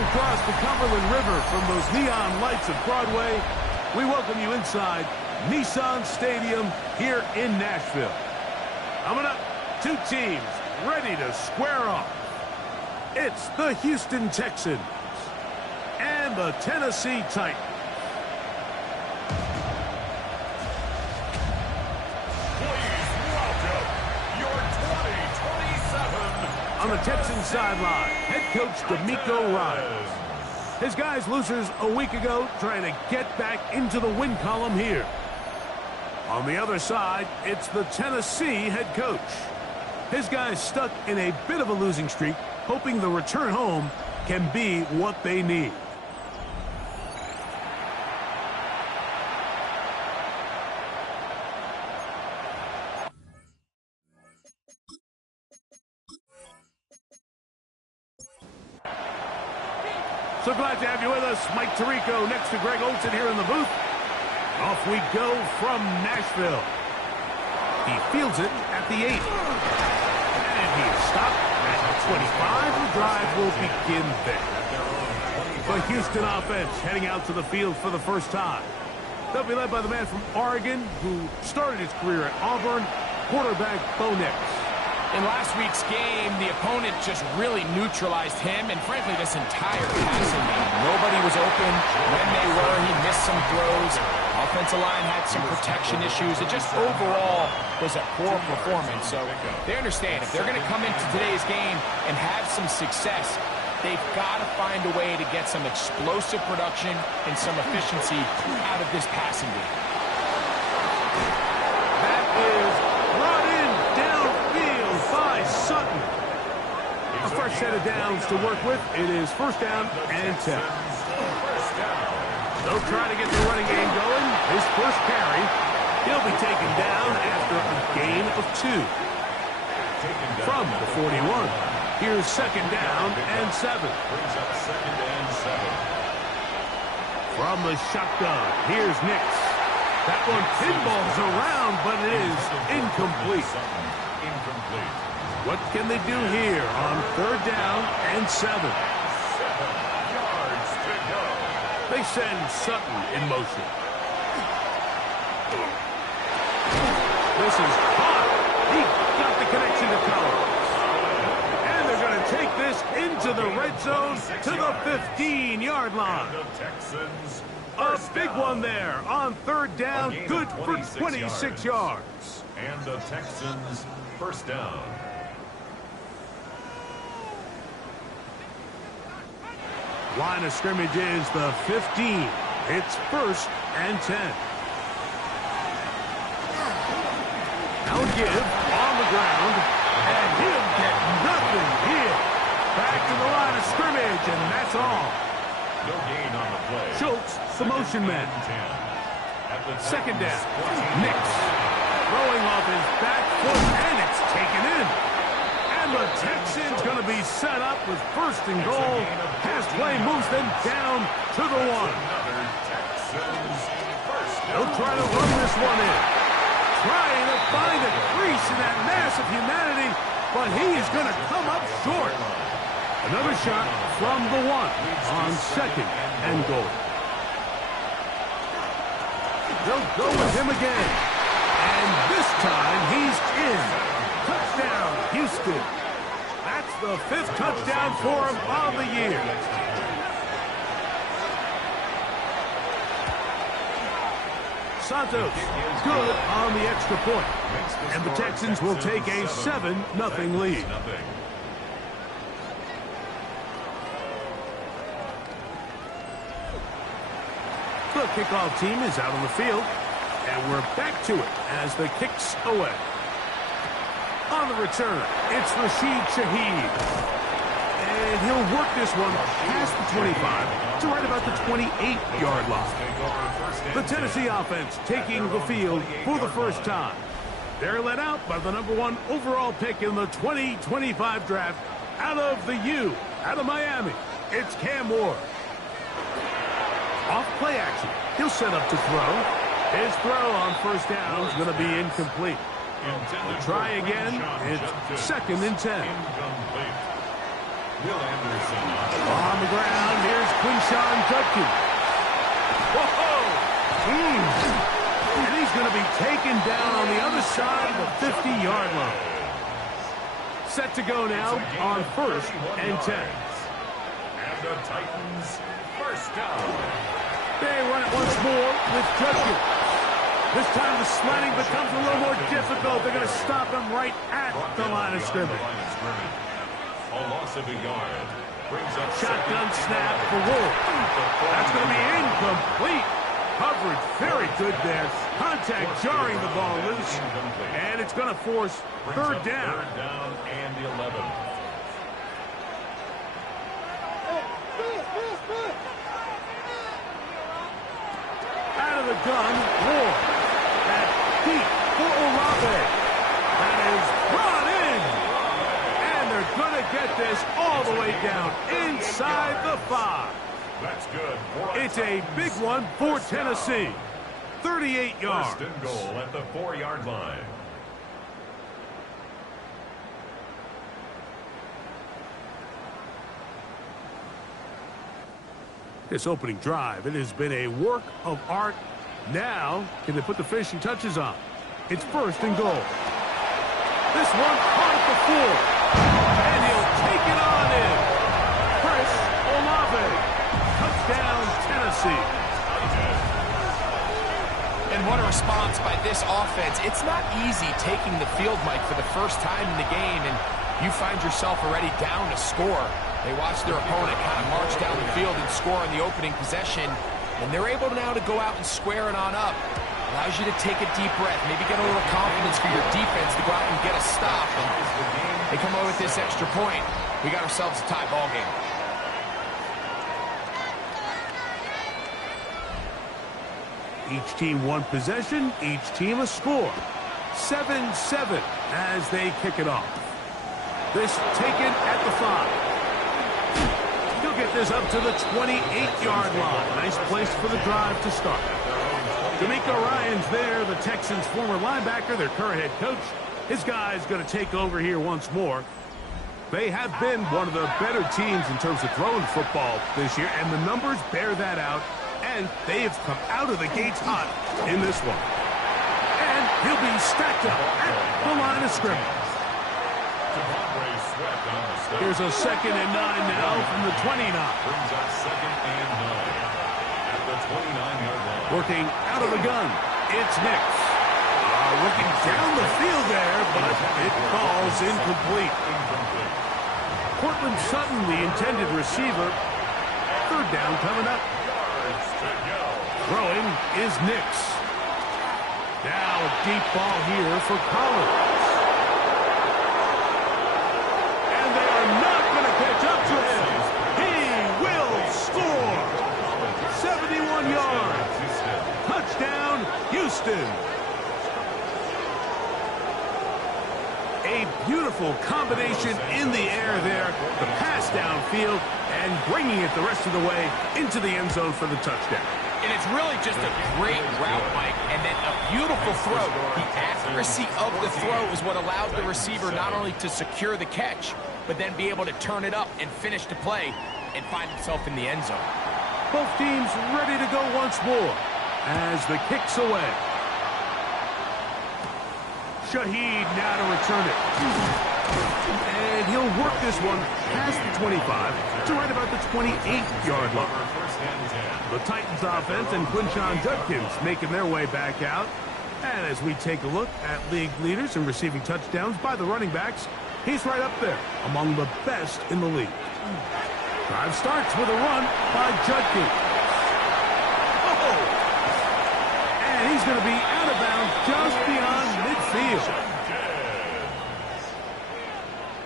across the Cumberland River from those neon lights of Broadway, we welcome you inside Nissan Stadium here in Nashville. Coming up, two teams ready to square off. It's the Houston Texans and the Tennessee Titans. On the Texans sideline, head coach DeMeco Ryans. His guys losers a week ago trying to get back into the win column here. On the other side, it's the Tennessee head coach. His guys stuck in a bit of a losing streak, hoping the return home can be what they need. So glad to have you with us. Mike Tirico next to Greg Olsen here in the booth. Off we go from Nashville. He fields it at the 8. And he is stopped at the 25. The drive will begin there. The Houston offense heading out to the field for the first time. They'll be led by the man from Oregon who started his career at Auburn, quarterback Bo Nix. In last week's game, the opponent just really neutralized him and, frankly, this entire passing game. Nobody was open. When they were, he missed some throws. Offensive line had some protection issues. It just overall was a poor performance. So they understand if they're going to come into today's game and have some success, they've got to find a way to get some explosive production and some efficiency out of this passing game. That is brought in downfield by Sutton. A fresh set of downs to work with. It is first down and 10. They'll try to get the running game going. His first carry, he'll be taken down after a gain of 2. From the 41. Here's second down and 7. From the shotgun, here's Nix. That one pinballs around, but it is incomplete. What can they do here on third down and 7? They send Sutton in motion. This is hot. He got the connection to Collins. And they're going to take this into the red zone to the 15-yard line. A big one there on third down. Good for 26 yards. And the Texans first down. Line of scrimmage is the 15. It's first and 10. Now give on the ground, and he'll get nothing here. Back to the line of scrimmage, and that's all. No gain on the play. Schultz, the motion man. Second down. Nix throwing off his back foot, and it's taken in. And the Texans going to be set up with first and goal. Pass play moves them down to the 1. They'll try to run this one in. Trying to find a crease in that mass of humanity, but he is going to come up short. Another shot from the 1 on second and goal. They'll go with him again. And this time he's in. Touchdown, Houston. That's the 5th touchdown for him on the year. Santos good on the extra point. And the Texans will take a 7-0 lead. The kickoff team is out on the field. And we're back to it as the kick's away. On the return, it's Rashid Shaheed. And he'll work this one past the 25 to right about the 28-yard line. The Tennessee offense taking the field for the first time. They're led out by the #1 overall pick in the 2025 draft out of the U, out of Miami. It's Cam Ward. Off play action. He'll set up to throw. His throw on first down is going to be incomplete. We'll try again. It's second and 10. Will Anderson. On the ground, here's Quinshon Judkins. Whoa! And he's going to be taken down on the other side of the 50-yard line. Set to go now on 1st and 10. And the Titans first down. They run it once more with Judkins. This time the sledding becomes a little more difficult. They're going to stop him right at the line of scrimmage. A loss of a yard. Brings up Shotgun snap for Wolf. That's going to be incomplete. Coverage very good there. Contact jarring the ball loose. And it's going to force third down. Third down and the 11. Out of the gun, Ward. That deep for Olave. That is brought in. And they're going to get this all the way down inside the 5. That's good. It's a big one for Tennessee. 38 yards. First and goal at the 4-yard line. This opening drive, it has been a work of art. Now, can they put the finishing touches on? It's 1st and goal. This one caught at the 4. And he'll take it on in. Chris Olave. Touchdown, Tennessee. And what a response by this offense. It's not easy taking the field, Mike, for the first time in the game, and you find yourself already down to score. They watch their opponent kind of march down the field and score on the opening possession, and they're able now to go out and square it on up. Allows you to take a deep breath, maybe get a little confidence for your defense to go out and get a stop. And they come away with this extra point. We got ourselves a tie ball game. Each team one possession, each team a score. 7-7 as they kick it off. This taken at the 5. He'll get this up to the 28-yard line. Nice place for the drive to start. D'Amico Ryans there, the Texans' former linebacker, their current head coach. His guy's going to take over here once more. They have been one of the better teams in terms of throwing football this year, and the numbers bear that out. And they've come out of the gates hot in this one. And he'll be stacked up at the line of scrimmage. Here's a 2nd and 9 now from the 29. Brings up 2nd and 9 at the 29-yard line. Working out of the gun, it's Nix. Looking down the field there, but it falls incomplete. Cortland Sutton, the intended receiver. 3rd down coming up. Throwing is Nix. Now a deep ball here for Collins. And they are not going to catch up to him. He will score. 71 yards. Touchdown, Houston. A beautiful combination in the air there. The pass downfield and bringing it the rest of the way into the end zone for the touchdown. And it's really just a great route, Mike, and then a beautiful throw. The accuracy of the throw is what allowed the receiver not only to secure the catch, but then be able to turn it up and finish the play and find himself in the end zone. Both teams ready to go once more as the kick's away. Shaheed now to return it. And he'll work this one past the 25 to right about the 28-yard line. The Titans offense and Quinshon Judkins making their way back out. And as we take a look at league leaders in receiving touchdowns by the running backs, he's right up there among the best in the league. Drive starts with a run by Judkins. And he's going to be out of bounds just beyond midfield.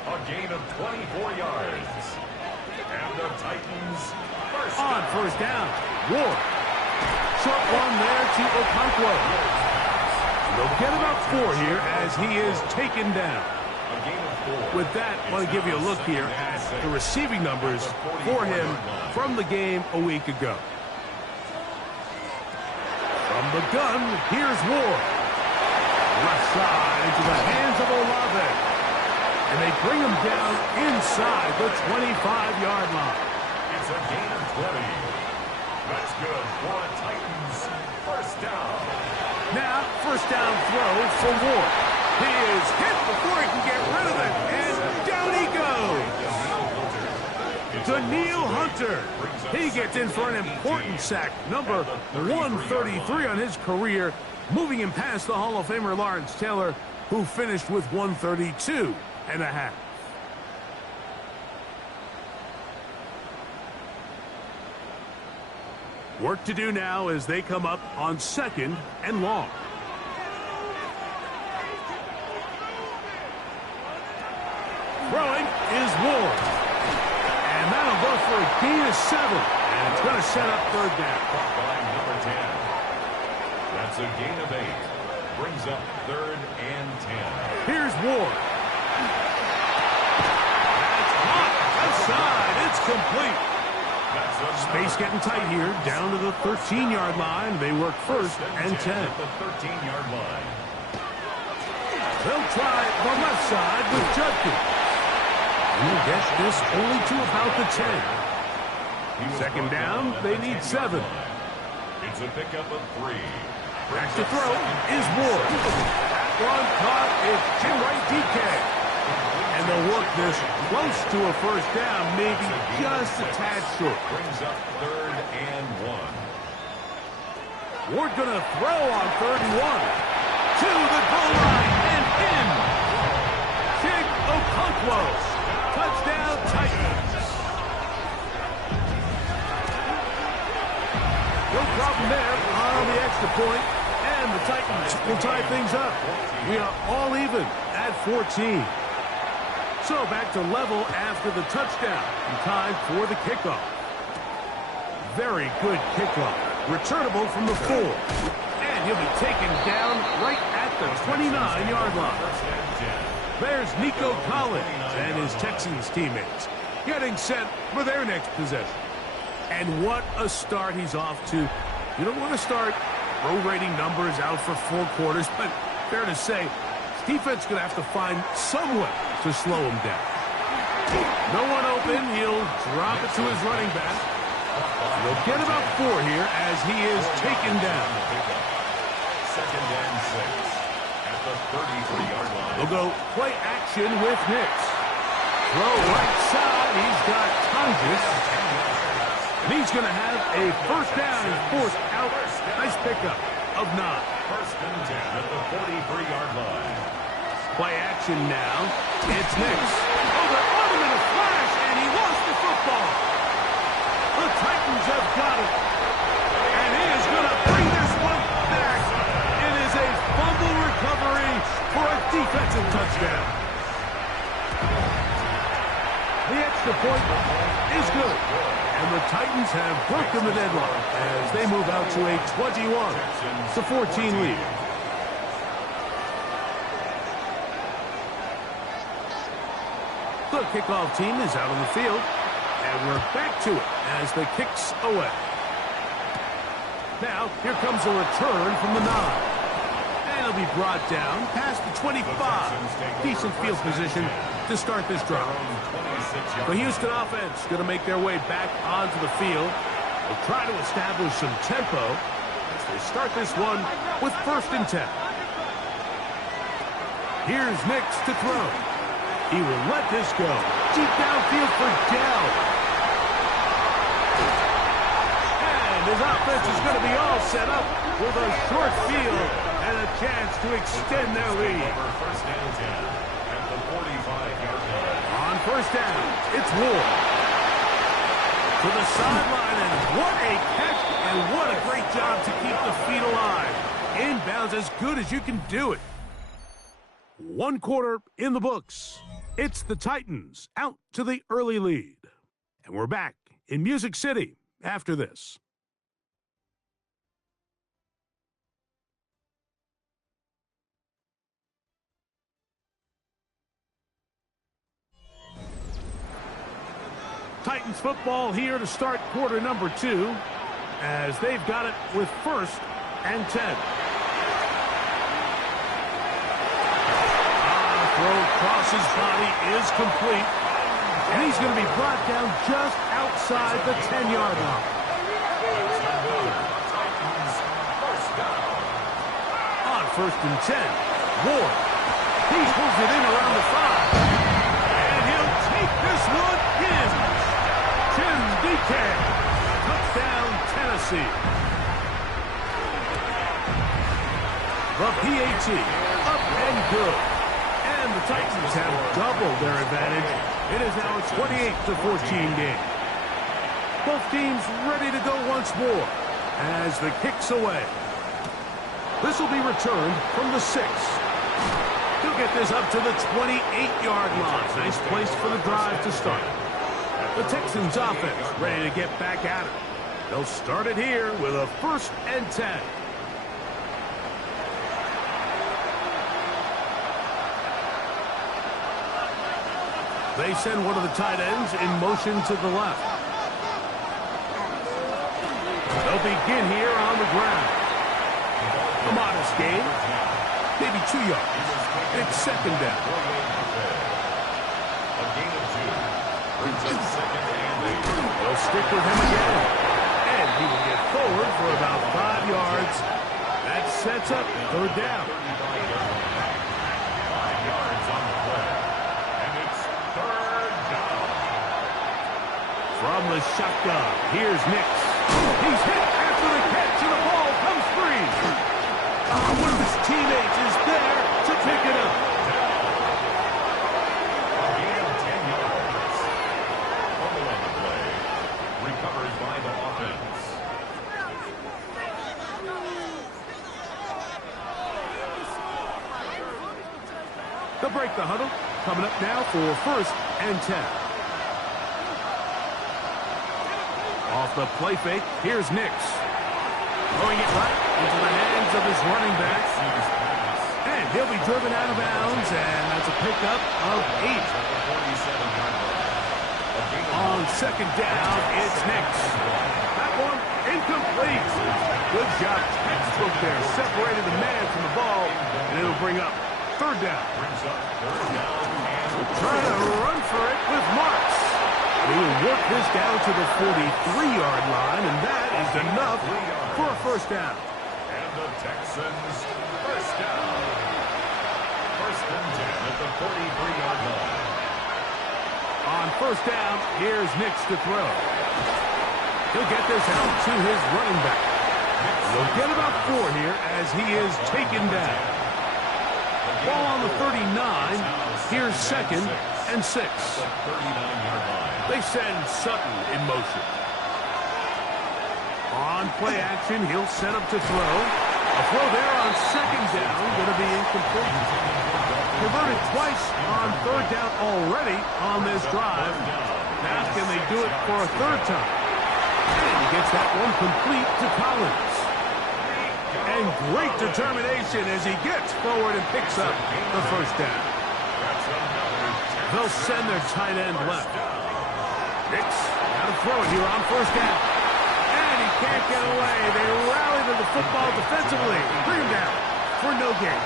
A gain of 24 yards. And the Titans on 1st down. Ward. Short one there to Okonkwo. They'll get about 4 here as he is taken down. a gain of 4. With that, I want to give you a look here at the receiving numbers for him from the game a week ago. From the gun, here's Ward. Left side into the hands of Olave. And they bring him down inside inside the 25-yard line. It's a gain of 20. That's good for a Titans first down. Now, first down throw for Ward. He is hit before he can get rid of it, and down he goes. Danielle Hunter. He gets in for an important sack, number 133 on his career, moving him past the Hall of Famer Lawrence Taylor, who finished with 132 and a half. Work to do now as they come up on 2nd and long. Throwing is Ward. And that'll go for a gain of 7. And it's going to set up third down. By number 10. That's a gain of 8. Brings up 3rd and 10. Here's Ward. That's caught. Outside. It's complete. Space getting tight here. Down to the 13-yard line. They work 1st and 10. At the 13-yard line. They'll try the left side with Judkins. He'll get this only to about the 10. Second down, they need 7. It's a pickup of 3. Back to throw is Ward. That one caught is Jim Wright DK. And they'll work this close to a first down, maybe just a tad short. Brings up 3rd and 1. Ward going to throw on 3rd and 1. To the goal line and in. Chig Okonkwo. Touchdown, Titans. No problem there on the extra point, and the Titans will tie things up. We are all even at 14. So back to level after the touchdown, and time for the kickoff. Very good kickoff. Returnable from the 4. And he'll be taken down right at the 29-yard line. There's Nico Collins and his Texans teammates getting set for their next possession. And what a start he's off to. You don't want to start prorating numbers out for 4 quarters, but fair to say, his defense is going to have to find some way to slow him down. No one open. He'll drop it to his running back. He'll get about 4 here as he is taken down. 2nd and 6. At the 33-yard line. They'll go play action with Nix. Throw right side. He's got Tonjes. And he's going to have a first down and forced out. Nice pickup of 9. 1st and 10 at the 43-yard line. Play action now. It's Nix. Oh, they're on him in a flash, and he lost the football. The Titans have got it. And he is going to bring this one back. It is a fumble recovery for a defensive touchdown. The extra point is good. And the Titans have broken the deadlock as they move out to a 21-14 lead. The kickoff team is out on the field, and we're back to it as the kicks away. Now, here comes a return from the 9. And it'll be brought down past the 25. Decent field position to start this drive. The Houston offense going to make their way back onto the field. They'll try to establish some tempo as they start this one with 1st and 10. Here's Nix to throw. He will let this go. Deep downfield for Dell. And his offense is going to be all set up with a short field and a chance to extend their lead. 1st and 10 at the 45-yard line. On 1st down, it's Ward. To the sideline, and what a catch, and what a great job to keep the feet alive. Inbounds as good as you can do it. 1 quarter in the books. It's the Titans out to the early lead. And we're back in Music City after this. Titans football here to start quarter number 2 as they've got it with 1st and 10. Throw across his body is complete. And he's going to be brought down just outside the 10-yard line. On 1st and 10, Ward. He pulls it in around the 5. And he'll take this one in. Tim DK. Touchdown, Tennessee. The PAT, up and good. And the Titans have doubled their advantage. It is now a 28-14 game. Both teams ready to go once more as the kick's away. This will be returned from the 6. He'll get this up to the 28-yard line. Nice place for the drive to start. The Texans offense ready to get back at it. They'll start it here with a 1st and 10. They send one of the tight ends in motion to the left. They'll begin here on the ground. A modest gain, maybe 2 yards. It's 2nd down. A gain of 2. Brings up 2nd and 8. They'll stick with him again. And he will get forward for about 5 yards. That sets up 3rd down. 5 yards on the play. And it's 3rd down. From the shotgun, here's Nix. He's hit after the catch, and the ball comes free. One of his teammates is there to pick it up. A gain of 10 yards. Fumble on the play. Recovered by the offense. They'll break the huddle. Coming up now for 1st and 10. Off the play fake, here's Nix. Throwing it right into the hands of his running back. And he'll be driven out of bounds, and that's a pickup of 8. On 2nd down, it's Nix. That one incomplete. Good job, textbook there. Separated the man from the ball, and it'll bring up 3rd down. Trying to run for it with Marks. He will work this down to the 43-yard line, and that is enough for a 1st down. And the Texans 1st down. 1st and 10 at the 43-yard line. On 1st down, here's Nix to throw. He'll get this out to his running back. He'll get about 4 here as he is taken down. Ball on the 39. Here's 2nd and 6. 39-yard line. They send Sutton in motion. On play action, he'll set up to throw. A throw there on 2nd down, going to be incomplete. Converted twice on 3rd down already on this drive. Now can they do it for a 3rd time? And he gets that one complete to Collins. And great determination as he gets forward and picks up the 1st down. They'll send their tight end left. Nix, got to throw it here on 1st down. And he can't get away. They rally to the football defensively. Bring him down for no gain.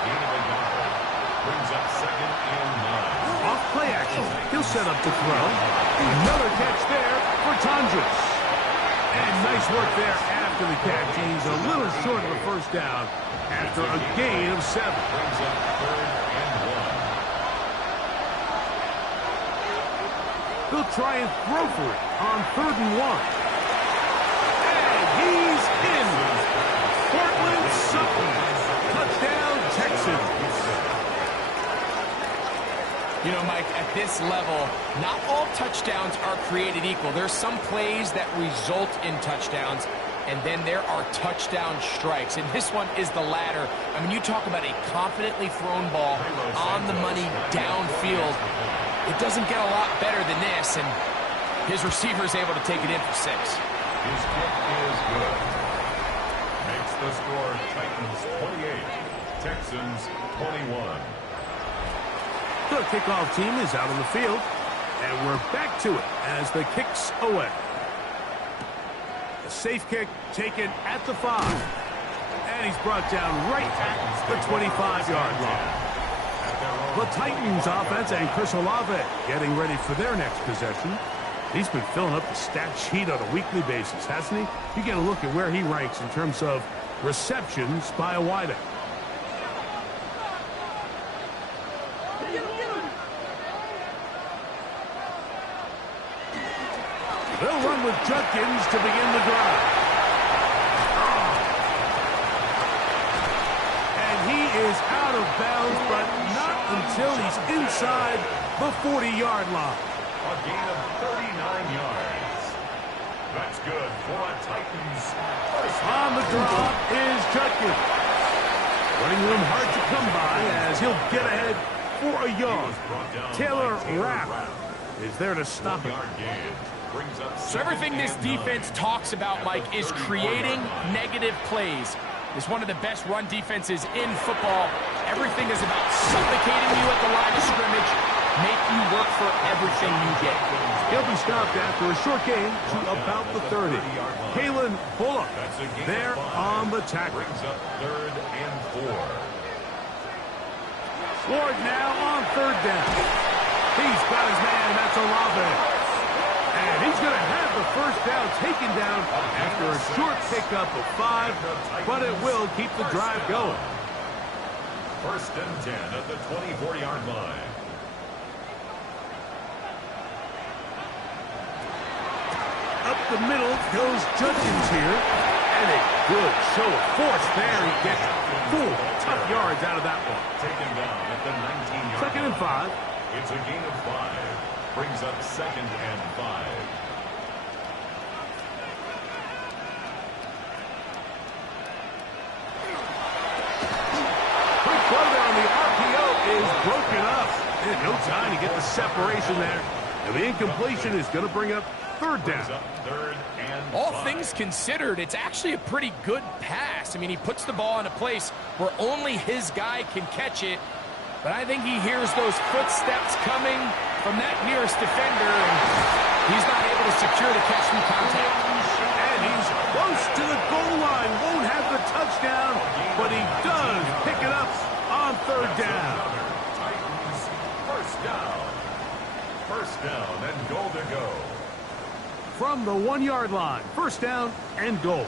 Brings up 2nd and 9. Off play action. He'll set up to throw. Another catch there for Tondras. And nice work there after the catch. He's a little short of the 1st down after a gain of 7. Brings up 3rd and 1. They'll try and throw for it on 3rd and 1. And he's in. Cortland Sutton. Touchdown, Texans. You know, Mike, at this level, not all touchdowns are created equal. There's some plays that result in touchdowns, and then there are touchdown strikes. And this one is the latter. I mean, you talk about a confidently thrown ball on the money downfield. It doesn't get a lot better than this, and his receiver is able to take it in for 6. His kick is good. Makes the score Titans 28, Texans 21. The kickoff team is out on the field, and we're back to it as the kick's away. A safe kick taken at the 5. And he's brought down right at the 25-yard line. At The Titans offense and Chris Olave getting ready for their next possession. He's been filling up the stat sheet on a weekly basis, hasn't he? You get a look at where he ranks in terms of receptions by a wideout. They'll run with Judkins to begin the drive. And he is out of bounds, but not until he's inside the 40-yard line. A gain of 39 yards. That's good for a Titans. On the draw is Judkins. Running room hard to come by as he'll get ahead for a yard. Taylor Rapp is there to stop him. So everything this defense talks about, Mike, is creating negative plays. It's one of the best run defenses in football. Everything is about suffocating you at the line of scrimmage, make you work for everything you get. He'll be stopped after a short gain to about the 30. Kalen Bullock there on the tackle. Brings up 3rd and 4. Ward now on 3rd down. He's got his man, that's Olave. And he's going to have the first down taken down after a short pickup of 5, but it will keep the drive going. 1st and 10 at the 24-yard line. Up the middle goes Judkins here. And a good show of force there. He gets 4 tough yards out of that one. Taken down at the 19-yard line. 2nd and 5. It's a gain of 5. Brings up 2nd and 5. Quick throw there on the RPO is broken up. And no time to get the separation there. And the incompletion is going to bring up 3rd down. Brings up 3rd and 5. All things considered, it's actually a pretty good pass. I mean, he puts the ball in a place where only his guy can catch it. But I think he hears those footsteps coming from that nearest defender, and he's not able to secure the catch from contact. And he's close to the goal line. Won't have the touchdown, but he does pick it up on 3rd down. Titans, 1st down. 1st down and goal to go. From the 1-yard line, 1st down and goal.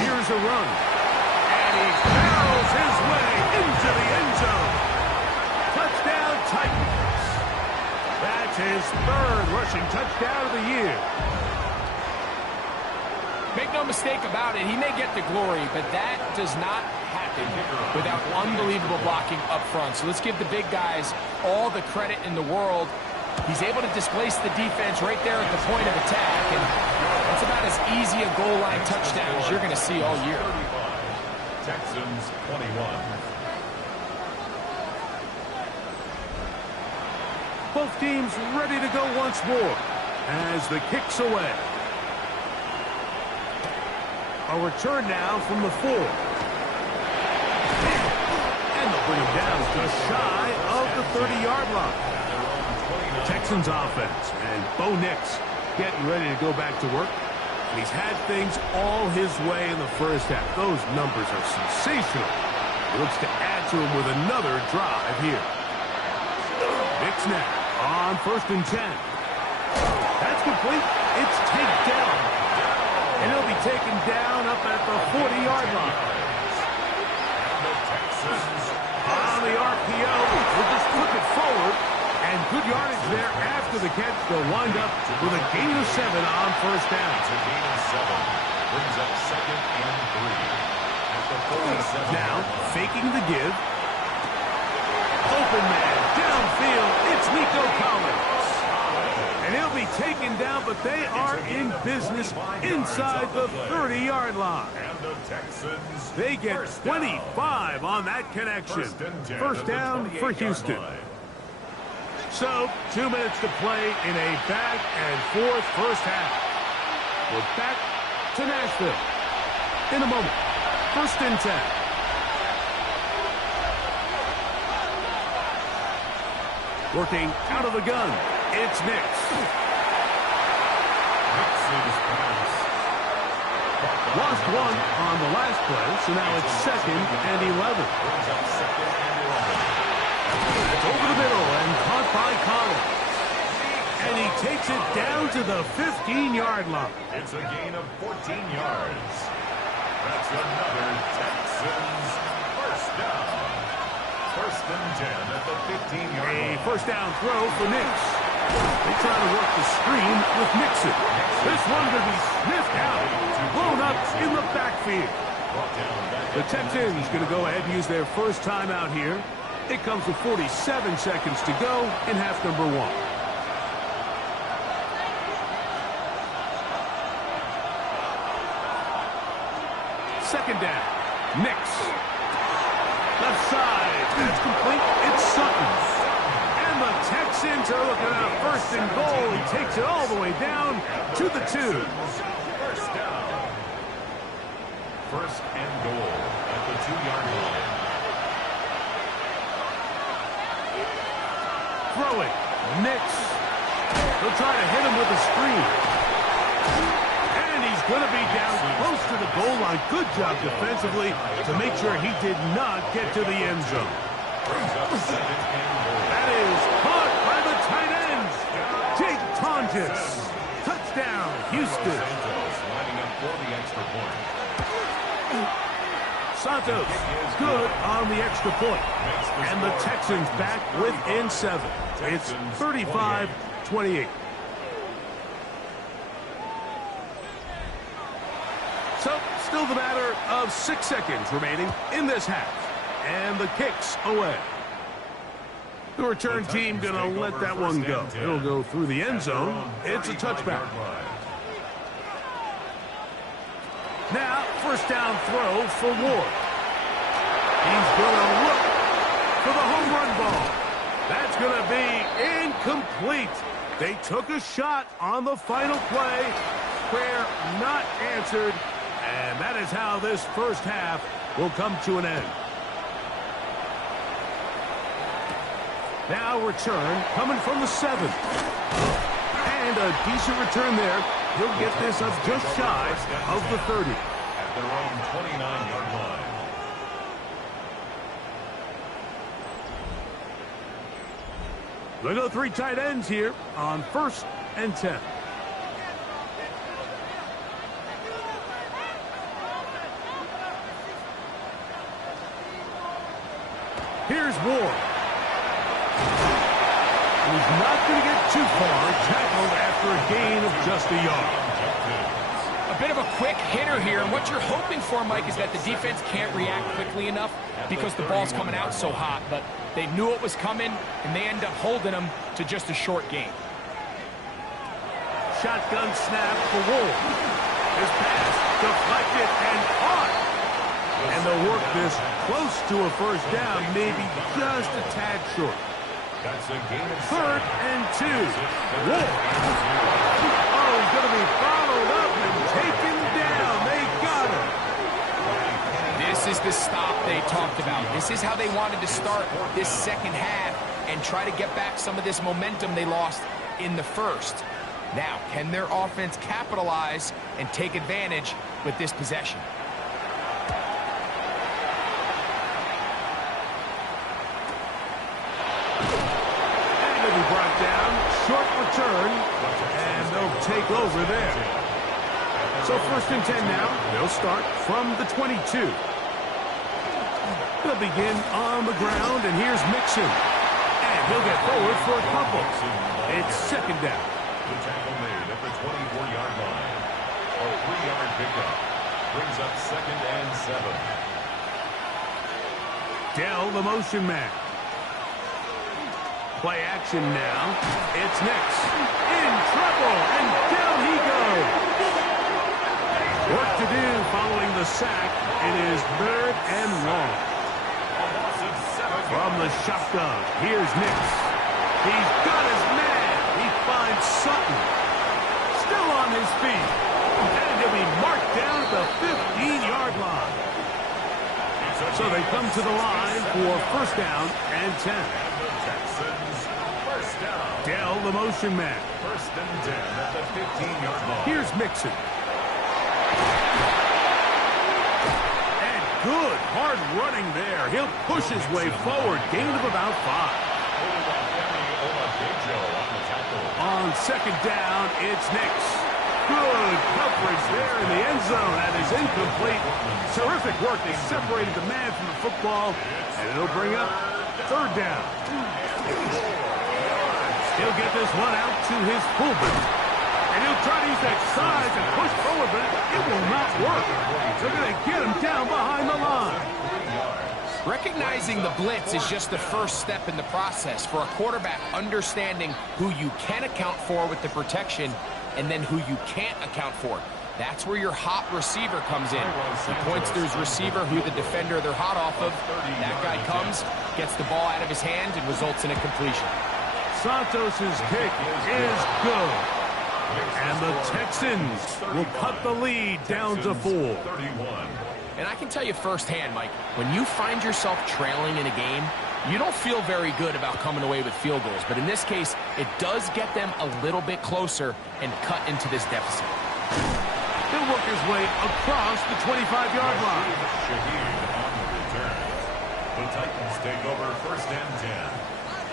Here's a run. And he barrels his way into the end zone. Touchdown, Titans. That's his 3rd rushing touchdown of the year. Make no mistake about it, he may get the glory, but that does not happen without unbelievable blocking up front. So let's give the big guys all the credit in the world. He's able to displace the defense right there at the point of attack, and that's about as easy a goal line touchdown as you're going to see all year. Texans 21. Both teams ready to go once more as the kick's away. A return now from the 4. And they'll bring him down just shy of the 30-yard line. Texans offense and Bo Nix getting ready to go back to work. And he's had things all his way in the first half. Those numbers are sensational. He looks to add to them with another drive here. Nix now on 1st and 10. That's complete. It's taken down. And he'll be taken down up at the 40-yard line. On the RPO, we'll just flip it forward. And good yardage there after the catch. They'll wind up with a gain of 7 on 1st down. It's a gain of 7. Brings up 2nd and 3. At the 47. Now, faking the give. Open man, downfield. It's Nico Collins. And he'll be taken down, but they are in business inside the 30-yard line. And the Texans. They get 25 on that connection. 1st down for Houston. So, 2 minutes to play in a back-and-forth first half. We're back to Nashville in a moment. 1st and 10. Working out of the gun, it's Nix. Nix's pass. Lost one on the last play, so now it's 2nd and 11. It's over the middle and caught by Collins. And he takes it down to the 15-yard line. It's a gain of 14 yards. That's another Texans first down. 1st and 10 at the 15-yard line. A first down throw for Nix. They try to work the screen with Mixon. This one going to be sniffed out, blown up in the backfield. The Texans going to go ahead and use their first timeout here. It comes with 47 seconds to go in half number 1. Second down. Nix. Left side. That's complete. It's Sutton. And the Texans are looking at a 1st and goal. He takes it all the way down to the 2. First down. 1st and goal at the 2-yard line. Throw it. Nix. They'll try to hit him with a screen. And he's going to be down close to the goal line. Good job defensively to make sure he did not get to the end zone. That is caught by the tight ends. Jake Tonjes. Touchdown, Houston. Lining up for the extra point. Santos good on the extra point. And the Texans back within 7. It's 35-28. So, still the matter of 6 seconds remaining in this half. And the kick's away. The return team going to let that one go. It'll go through the end zone. It's a touchback. Now, first down throw for Ward. He's going to look for the home run ball. That's going to be incomplete. They took a shot on the final play. Prayer not answered. And that is how this first half will come to an end. Now return coming from the 7. And a decent return there. He'll get this up just shy of the 30. At their own 29-yard line. They go 3 tight ends here on 1st and 10. Here's Ward. He's not going to get too far. Tackled after a gain of just a yard. A bit of a quick hitter here, and what you're hoping for, Mike, is that the defense can't react quickly enough because the ball's coming out so hot. But they knew it was coming, and they end up holding them to just a short gain. Shotgun snap for Ward. His pass deflected and caught. And they'll work this close to a first down, maybe just a tad short. That's a gain of 3rd and 2. Ward. Oh, he's going to be followed up and taken down. They got him. This is the stop they talked about. This is how they wanted to start this second half and try to get back some of this momentum they lost in the first. Now, can their offense capitalize and take advantage with this possession? Brought down, short return, and they'll take over there. So 1st and 10 now. They'll start from the 22. They'll begin on the ground, and here's Mixon. And he'll get forward for a couple. It's 2nd down. The tackle made at the 24-yard line. A 3-yard pickup brings up 2nd and 7. Dell, the motion man. Play action now. It's Nix. In trouble, and down he goes. Work to do following the sack. It is 3rd and long. From the shotgun, here's Nix. He's got his man. He finds Sutton. Still on his feet. And he'll be marked down at the 15-yard line. So they come to the line for first down and 10. Dell, the motion man. 1st and 10 at the 15-yard line. Here's Mixon. Hard running there. He'll push his way forward. Gain of about 5. On second down, it's Nix. Good coverage there in the end zone. That is incomplete. Terrific work. They separated the man from the football, and it'll bring up third down. He'll get this one out to his fullback. And he'll try to use that size and push forward, but it will not work. They're going to get him down behind the line. Recognizing the blitz is just the first step in the process for a quarterback understanding who you can account for with the protection and then who you can't account for. That's where your hot receiver comes in. He points to his receiver, who the defender they're hot off of. That guy comes, gets the ball out of his hand, and results in a completion. Santos's kick is good. And the Texans will cut the lead down to 4. And I can tell you firsthand, Mike, when you find yourself trailing in a game, you don't feel very good about coming away with field goals. But in this case, it does get them a little bit closer and cut into this deficit. He'll work his way across the 25-yard line. The Titans take over first and 10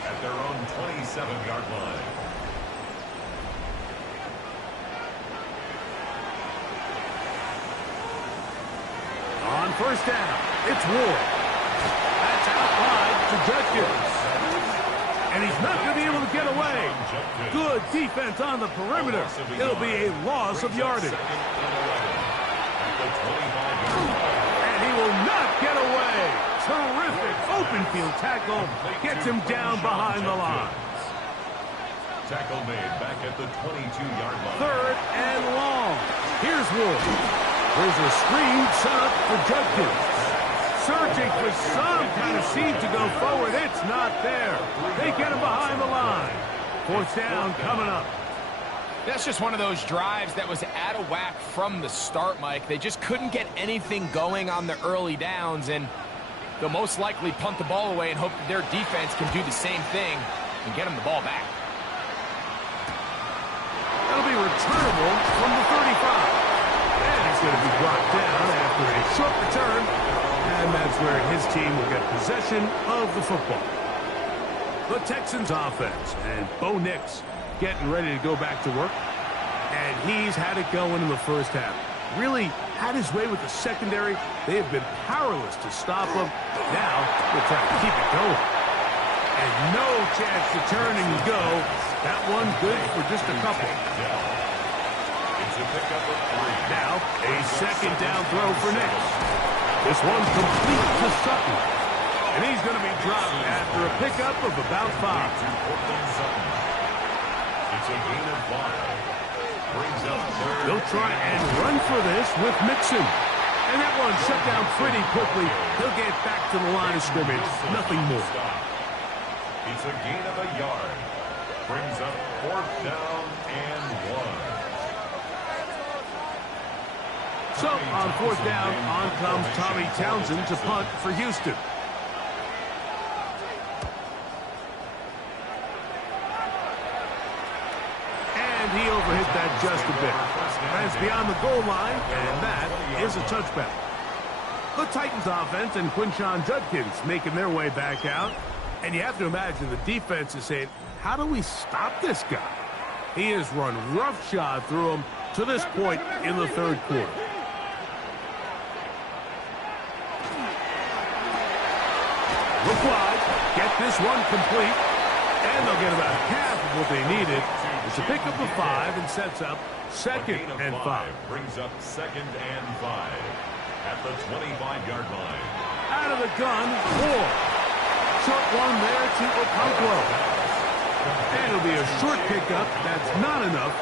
at their own 27-yard line. On first down, it's Ward. That's out wide to Judkins. And he's not going to be able to get away. Good defense on the perimeter. It'll be a loss of yardage. And he will not get away. Terrific open field tackle. Gets him down behind the line. Tackle made back at the 22-yard line. Third and long. Here's Ward. There's a screen set up for Judkins. Searching for some kind of seed to go forward. It's not there. They get him behind the line. Fourth down coming up. That's just one of those drives that was out of whack from the start, Mike. They just couldn't get anything going on the early downs, and they'll most likely punt the ball away and hope that their defense can do the same thing and get them the ball back. That'll be returnable from the 35. And he's going to be brought down after a short return. And that's where his team will get possession of the football. The Texans offense and Bo Nix getting ready to go back to work. And he's had it going in the first half. Really had his way with the secondary. They have been powerless to stop him. Now they're trying to keep it going. And no chance to turn and go. That one good for just a couple. Now, a second down throw for Nix. This one complete to Sutton. And he's going to be dropped after a pickup of about 5. It's a gain of 5. Brings up third. They'll try and run for this with Mixon. And that one shut down pretty quickly. He'll get back to the line of scrimmage. Nothing more. It's a gain of a yard. Brings up fourth down and 1. So, on fourth down, on comes Tommy Townsend to punt for Houston. And he overhit that just a bit. That's beyond the goal line, and that is a touchback. The Titans offense and Quinshon Judkins making their way back out. And you have to imagine the defense is saying, how do we stop this guy? He has run roughshod through him to this point in the third quarter. Look wide, get this one complete, and they'll get about half of what they needed. It's a pickup of 5 and sets up second and 5. Brings up second and 5 at the 25-yard line. Out of the gun, Ward. Short one there to Okonkwo. And it'll be a short pickup. That's not enough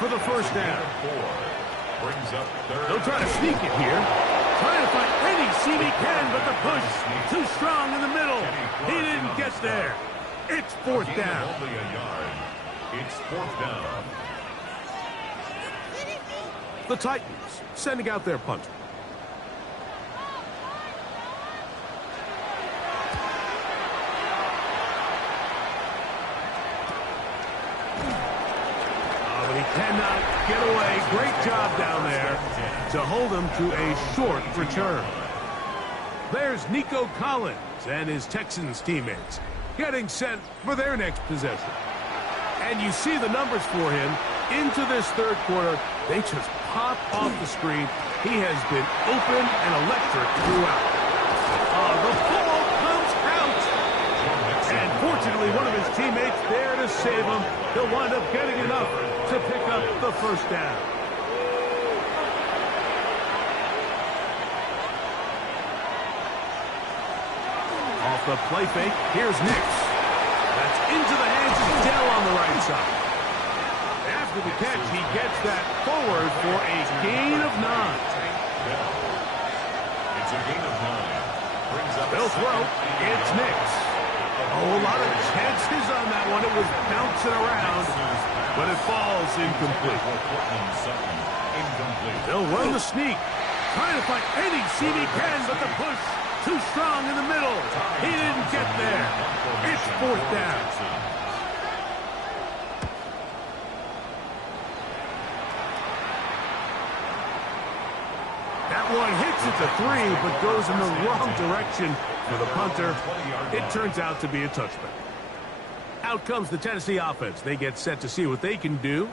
for the first down. Brings up third. They'll try to sneak it here. Trying to find any seam he can, but the push too strong in the middle. He didn't get there. It's fourth down. Only a yard. It's fourth down. The Titans sending out their punter. But he cannot get away. Great job down there to hold him to a short return. There's Nico Collins and his Texans teammates getting set for their next possession. And you see the numbers for him into this third quarter. They just pop off the screen. He has been open and electric throughout. The ball comes out. And fortunately, one of his teammates there to save him. He'll wind up getting enough to pick up the first down. Off the play fake, here's Nix. That's into the hands of Dell on the right side. After the catch, he gets that forward for a gain of 9. It's a gain of 9. They'll throw. It's Nix. Oh, a lot of chances on that one. It was bouncing around, but it falls incomplete. They'll run the sneak. Trying to find any seam he can, but the push too strong in the middle. He didn't get there. It's fourth down. That one hits it to 3, but goes in the wrong direction for the punter. It turns out to be a touchback. Out comes the Tennessee offense. They get set to see what they can do.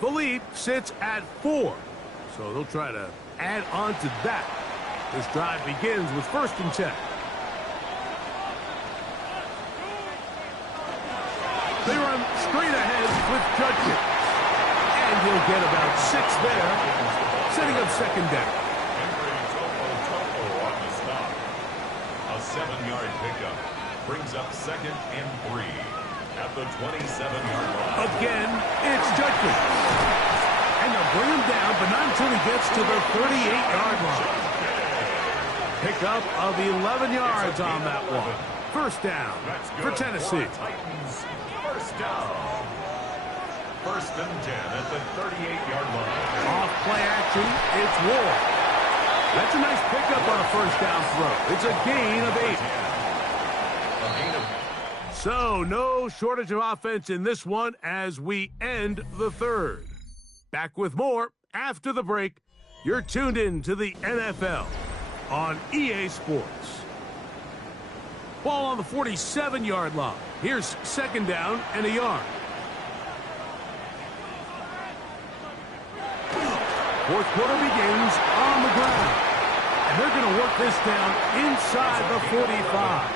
The lead sits at 4, so they'll try to add on to that. This drive begins with 1st and 10. They run straight ahead with Judkins. And he'll get about 6 there, setting up 2nd down. On the stop. A 7-yard pickup brings up 2nd and 3 at the 27-yard line. Again, it's Judkins. And they'll bring him down, but not until he gets to the 38-yard line. Pickup of 11 yards on that one. 1st down for Tennessee. Titans, 1st down. 1st and 10 at the 38-yard line. Off play action, it's Ward. That's a nice pickup on a 1st down throw. It's a gain of 8. A gain of... So, no shortage of offense in this one as we end the 3rd. Back with more after the break. You're tuned in to the NFL on EA Sports. Ball on the 47-yard line. Here's 2nd down and a yard. 4th quarter begins on the ground. And they're going to work this down inside the 45.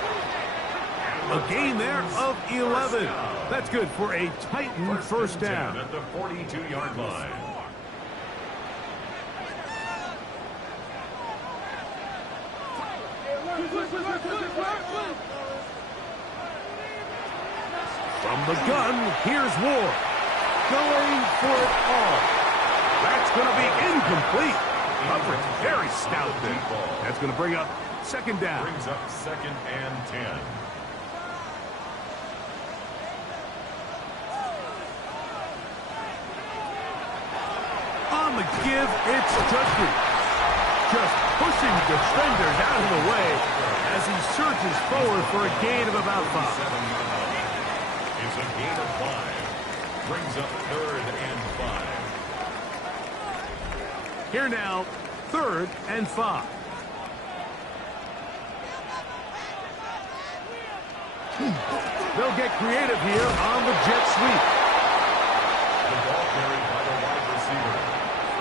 A gain there of 11. That's good for a Titan 1st down. At the 42-yard line. From the gun, here's Ward. Going for it all. That's going to be incomplete. Coverage very stout there. That's going to bring up 2nd down. Brings up 2nd and 10. On the give, it's Judkins. Just pushing defenders out of the way as he surges forward for a gain of about 5. It's a gain of 5. Brings up 3rd and 5. Here now, 3rd and 5. They'll get creative here on the jet sweep. The ball carried by the wide receiver.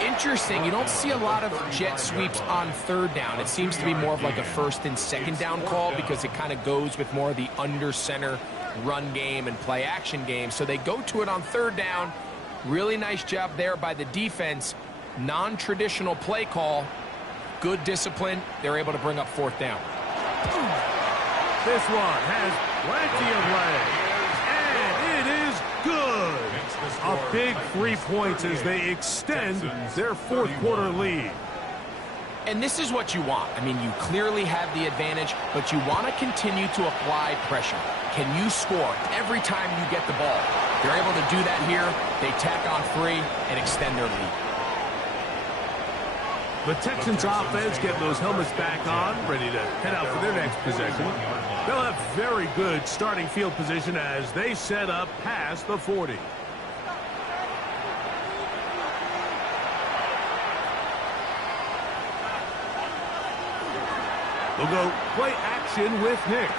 Interesting. You don't see a lot of jet sweeps on 3rd down. It seems to be more of like a 1st and 2nd down call because it kind of goes with more of the under center run game and play action game. So they go to it on 3rd down. Really nice job there by the defense. Non-traditional play call. Good discipline. They're able to bring up 4th down. This one has plenty of legs. And it is good. A big 3 points as they extend their 4th quarter lead. And this is what you want. I mean, you clearly have the advantage, but you want to continue to apply pressure. Can you score every time you get the ball? They're able to do that here. They tack on 3 and extend their lead. The Texans offense getting those helmets back on, ready to head out for their next possession. They'll have very good starting field position as they set up past the 40. They'll go play action with Nix.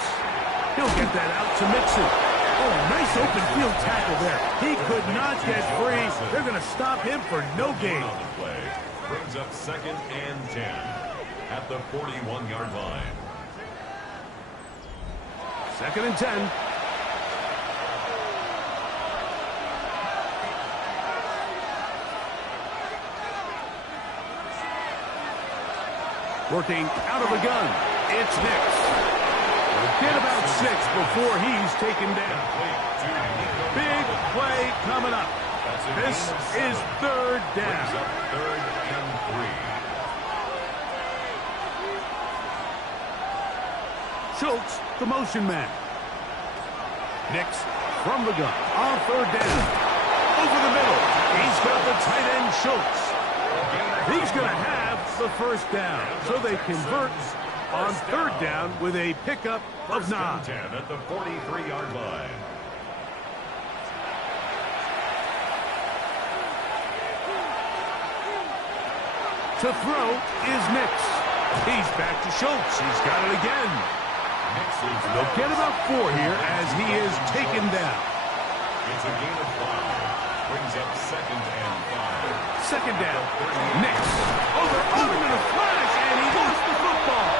He'll get that out to Mixon. Oh, nice open field tackle there. He could not get free. They're going to stop him for no gain. Play brings up 2nd and 10 at the 41-yard line. 2nd and 10. Working out of the gun, it's Nix. We'll get about 6 before he's taken down. Big play coming up. This is 3rd down. 3rd and 3. Schultz, the motion man. Nix from the gun on 3rd down. Over the middle. He's got the tight end Schultz. He's going to have the 1st down. So they convert on 3rd down with a pickup of 9. 10 at the 43-yard line. To throw is Nix. He's back to Schultz. He's got it again. They'll get about 4 here as he is taken down. It's a gain of 5. Brings up 2nd and 5. 2nd down. Nix. Over in a flash, and he lost the football.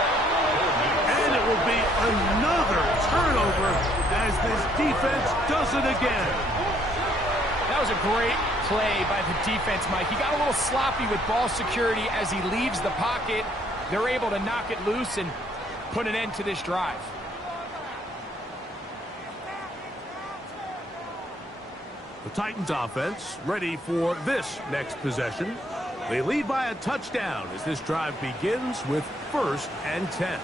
And it will be another turnover as this defense does it again. That was a great play by the defense, Mike. He got a little sloppy with ball security as he leaves the pocket. They're able to knock it loose and put an end to this drive. The Titans offense ready for this next possession. They lead by a touchdown as this drive begins with 1st and 10.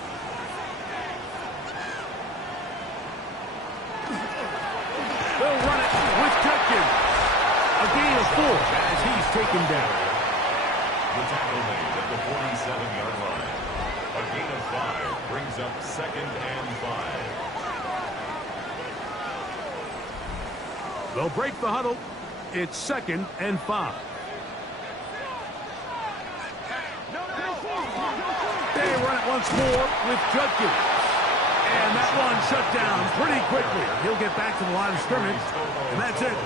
They'll run it with Judkins. A gain of 4 as he's taken down. The tackle made at the 47-yard line. A gain of 5 brings up 2nd and 5. They'll break the huddle. It's 2nd and 5. They run it once more with Judkins. And that one shut down pretty quickly. He'll get back to the line of scrimmage, and that's it.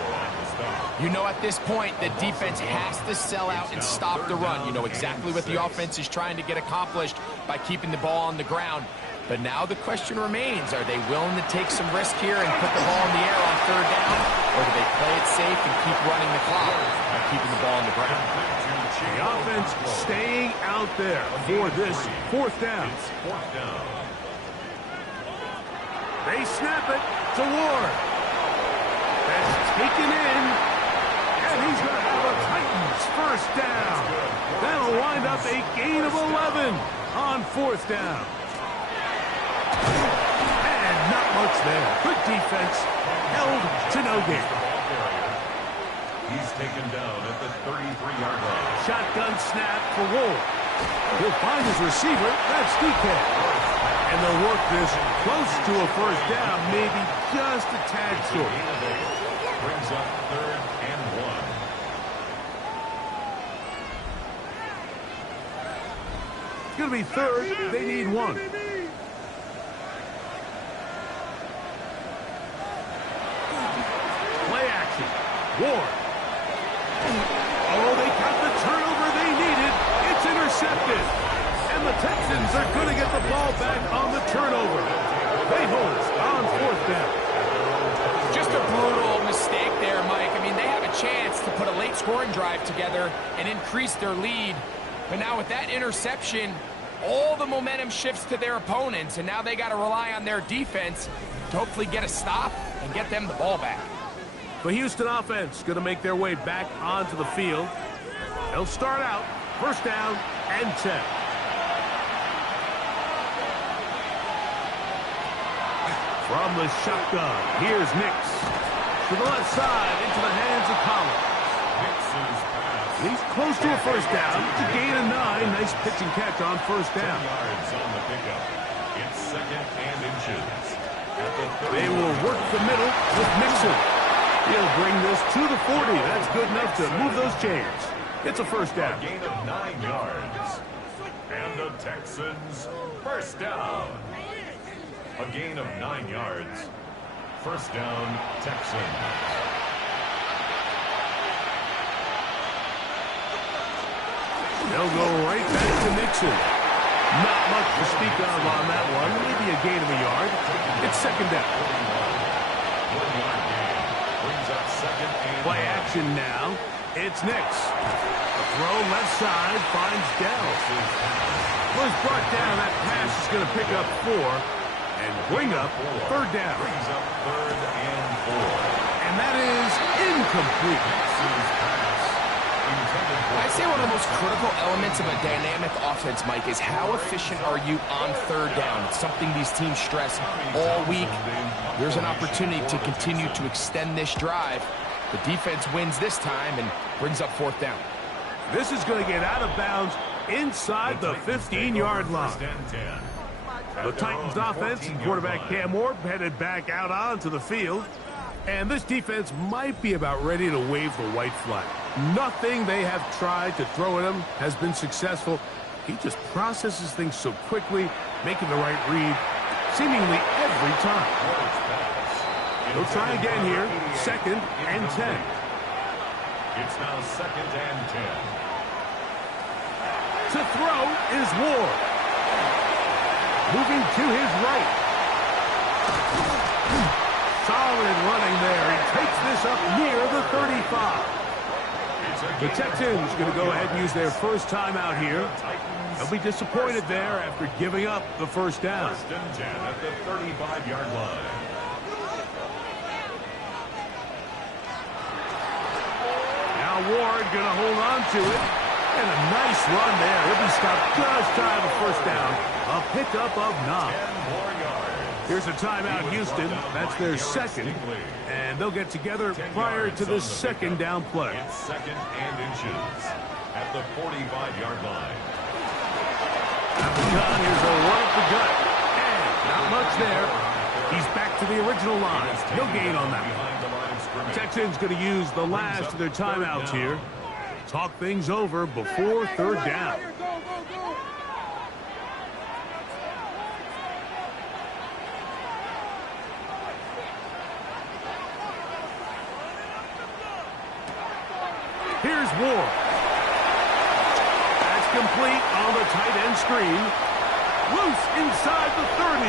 You know, at this point, the defense has to sell out and stop the run. You know exactly what the offense is trying to get accomplished by keeping the ball on the ground. But now the question remains, are they willing to take some risk here and put the ball in the air on 3rd down? Or do they play it safe and keep running the clock by keeping the ball on the ground? The offense staying out there for this 4th down. They snap it to Ward. That's taken in. And he's going to have a Titans 1st down. That'll wind up a gain of 11 on 4th down. And not much there. Good defense. Held to no gain. He's taken down at the 33-yard line. Shotgun snap for Ward. He'll find his receiver. That's DK. And they'll work this close to a 1st down, maybe just a tad short. Brings up 3rd and 1. It's going to be 3rd. They need 1. Play action. Ward. Oh, they got the turnover they needed. It's intercepted. And the Texans are going to get the ball back on the turnover. They hold on 4th down. Just a brutal mistake there, Mike. I mean, they have a chance to put a late scoring drive together and increase their lead. But now with that interception, all the momentum shifts to their opponents, and now they got to rely on their defense to hopefully get a stop and get them the ball back. The Houston offense going to make their way back onto the field. They'll start out 1st down and 10. From the shotgun, here's Nix. To the left side, into the hands of Collins. He's close to a 1st down. To gain a 9. Nice pitch and catch on 1st down. 10 yards on the pickup. It's 2nd and inches. They will work the middle with Mixon. He'll bring this to the 40. That's good enough to move those chains. It's a 1st down. A gain of 9 yards. And the Texans, first down. A gain of 9 yards. First down, Texans. They'll go right back to Mixon. Not much to speak of on that one. Maybe a gain of a yard. It's second down. 1-yard gain. Brings up second and Play action now. It's Nix. A throw left side finds Dell. Was brought down. That pass is going to pick up 4 and bring up third down. Brings up third and 4. And that is incomplete. I'd say one of the most critical elements of a dynamic offense, Mike, is how efficient are you on third down. It's something these teams stress all week. There's an opportunity to continue to extend this drive. The defense wins this time and brings up fourth down. This is going to get out of bounds inside the 15-yard line. The Titans offense and quarterback Cam Ward headed back out onto the field. And this defense might be about ready to wave the white flag. Nothing they have tried to throw at him has been successful. He just processes things so quickly, making the right read seemingly every time. They'll try again here, second and 10. It's now second and 10. To throw is Ward. Moving to his right. Solid running there. He takes this up near the 35. The Texans going to go ahead and use their first timeout here. They'll be disappointed there after giving up the first down. First and 10 at the 35-yard line. Now Ward going to hold on to it. And a nice run there. He'll be stopped just shy of a first down. A pickup of 9. 10 more yards. Here's a timeout, Houston. That's their second. And they'll get together prior to the second down play. It's second and inches at the 45-yard line. Gun, here's a run up the gut. And not much there. He's back to the original line. No gain on that. Behind the line of scrimmage. Texans going to use the last of their timeouts here. Talk things over before third down. Here's Ward. That's complete on the tight end screen. Loose inside the 30.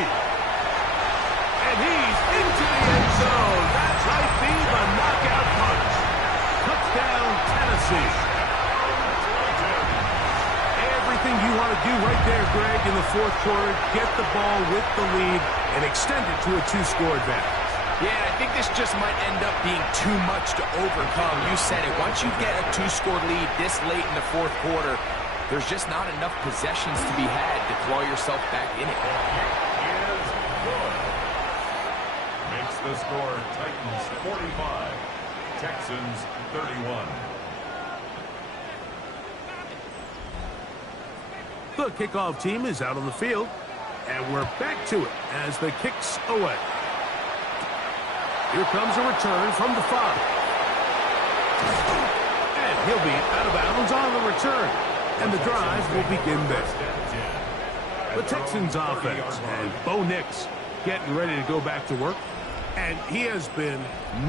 And he's into the end zone. That might be the knockout punch. Touchdown, Tennessee. Everything you want to do right there, Greg, in the fourth quarter, get the ball with the lead and extend it to a 2-score advantage. Yeah, I think this just might end up being too much to overcome. You said it. Once you get a 2-score lead this late in the fourth quarter, there's just not enough possessions to be had to claw yourself back in it. Is good. Makes the score Titans 45, Texans 31. The kickoff team is out on the field, and we're back to it as the kicks away. Here comes a return from the 5. And he'll be out of bounds on the return. And the drive will begin there. The Texans offense and Bo Nix getting ready to go back to work. And he has been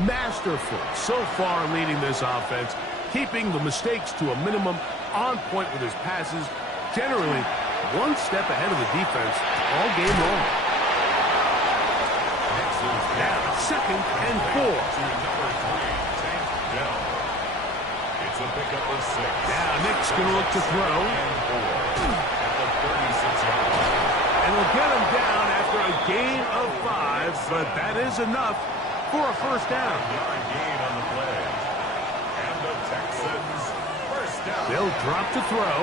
masterful so far leading this offense, keeping the mistakes to a minimum, on point with his passes, generally one step ahead of the defense all game long. Now, second and 4. Number 3, Tank Dell. It's a pickup of 6. Now, Nick's going to look to throw. And 4 at the 36-yard line. And we'll get him down after a gain of 5, but that is enough for a first down. Yard gain on the play. And the Texans first down. They'll drop to throw.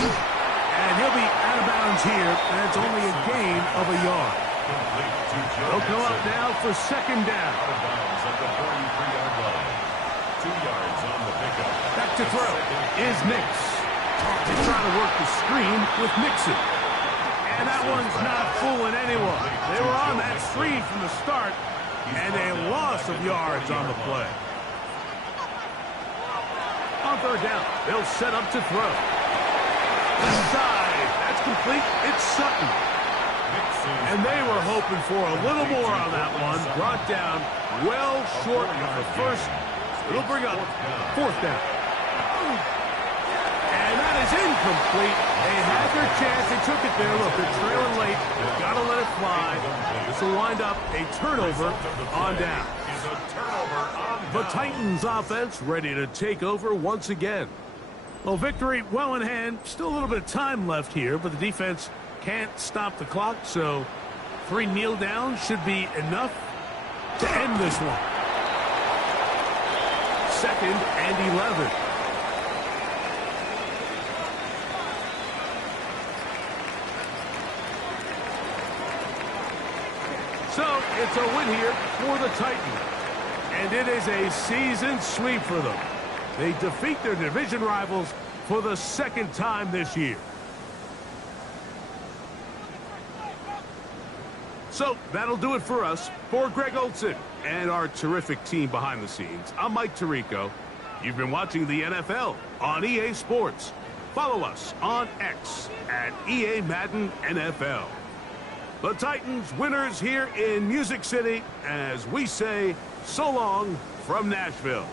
And he'll be out of bounds here, and it's only a gain of a yard. Complete to Joe They'll come up Mixon. now for second down. Out of bounds at the 43-yard line. 2 yards on the pickup. Back to throw is Nix. He's trying to work the screen with Mixon. And that one's not fooling anyone. They were on that screen from the start, and a loss of yards on the play. On third down, they'll set up to throw. Inside. That's complete. It's Sutton. And they were hoping for a little more on that one. Brought down well short of the first. It'll bring up fourth down. And that is incomplete. They had their chance. They took it there. Look, they're trailing late. Got to let it fly. This will wind up a turnover on down. The Titans offense ready to take over once again. Well, victory well in hand. Still a little bit of time left here, but the defense can't stop the clock, so 3 kneel downs should be enough to end this one. 2nd and 11. So it's a win here for the Titans. And it is a season sweep for them. They defeat their division rivals for the 2nd time this year. So that'll do it for us. For Greg Olsen and our terrific team behind the scenes, I'm Mike Tirico. You've been watching the NFL on EA Sports. Follow us on X at EA Madden NFL. The Titans winners here in Music City as we say so long from Nashville.